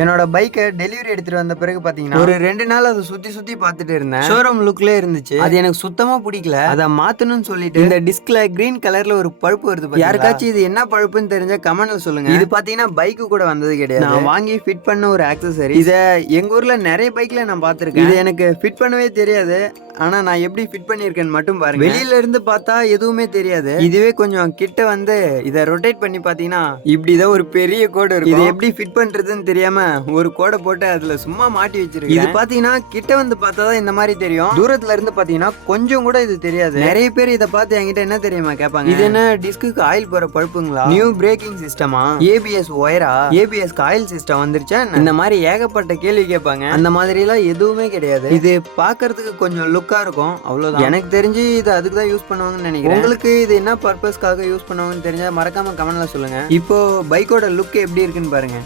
என்னோட பைக்கை டெலிவரி எடுத்துட்டு வந்த பிறகு பாத்தீங்கன்னா ஒரு 2 நாள் அதை சுத்தி சுத்தி பார்த்துட்டு இருந்தேன். ஷோரூம் லுக்ல இருந்துச்சு. அது எனக்கு சுத்தமா பிடிக்கல. அதை மாத்தணும்னு சொல்லிட்டு இந்த டிஸ்க்ல கிரீன் கலர்ல ஒரு பழுப்பு வருது. யாருக்காச்சும் இது என்ன பழுப்புன்னு தெரிஞ்ச கமெண்ட்ல சொல்லுங்க. இது பாத்தீங்கன்னா பைக்கு கூட வந்தது கிடையாது. நான் வாங்கி ஃபிட் பண்ண ஒரு ஆக்சசரி. இத எங்க ஊர்ல நிறைய பைக்ல நான் பார்த்திருக்கேன். இது எனக்கு ஃபிட் பண்ணவே தெரியாது. ஆனா நான் எப்படி ஃபிட் பண்ணிருக்கேன்னு மட்டும் பாருங்க. வெளியில இருந்து பார்த்தா எதுவுமே தெரியாது. இதுவே கொஞ்சம் கிட்ட வந்து இதை ரொட்டேட் பண்ணி பாத்தீங்கன்னா இப்படிதான் ஒரு பெரிய கோடு இருக்கும். இதை எப்படி ஃபிட் பண்றதுன்னு தெரியாம ஒரு கோடை போட்டு அதுல சும்மா மாட்டி வச்சிருக்கேன். இது பாத்தீங்கன்னா கிட்ட வந்து பார்த்தாதான் இந்த மாதிரி தெரியும். தூரத்துல இருந்து பாத்தீங்கன்னா கொஞ்சம் கூட இது தெரியாது. நிறைய பேர் இதை பார்த்து என்கிட்ட என்ன தெரியுமா கேட்பாங்க, இது என்ன டிஸ்க்கு ஆயில் போற பழுப்புங்களா, நியூ பிரேக்கிங் சிஸ்டமா, ஏபிஎஸ் ஒயரா, ஏபிஎஸ் ஆயில் சிஸ்டம் வந்துருச்சா, இந்த மாதிரி ஏகப்பட்ட கேள்வி கேட்பாங்க. அந்த மாதிரி எல்லாம் எதுவுமே கிடையாது. இது பாக்குறதுக்கு கொஞ்சம் லுக்கா இருக்கும், அவ்வளவுதான். எனக்கு தெரிஞ்சு இது அதுக்கு தான் யூஸ் பண்ணுவாங்கன்னு நினைக்கிறேன். உங்களுக்கு இது என்ன பர்பஸ்க்காக யூஸ் பண்ணுவாங்கன்னு தெரிஞ்சா மறக்காம கமெண்ட்ல சொல்லுங்க. இப்போ பைக்கோட லுக் எப்படி இருக்குன்னு பாருங்க.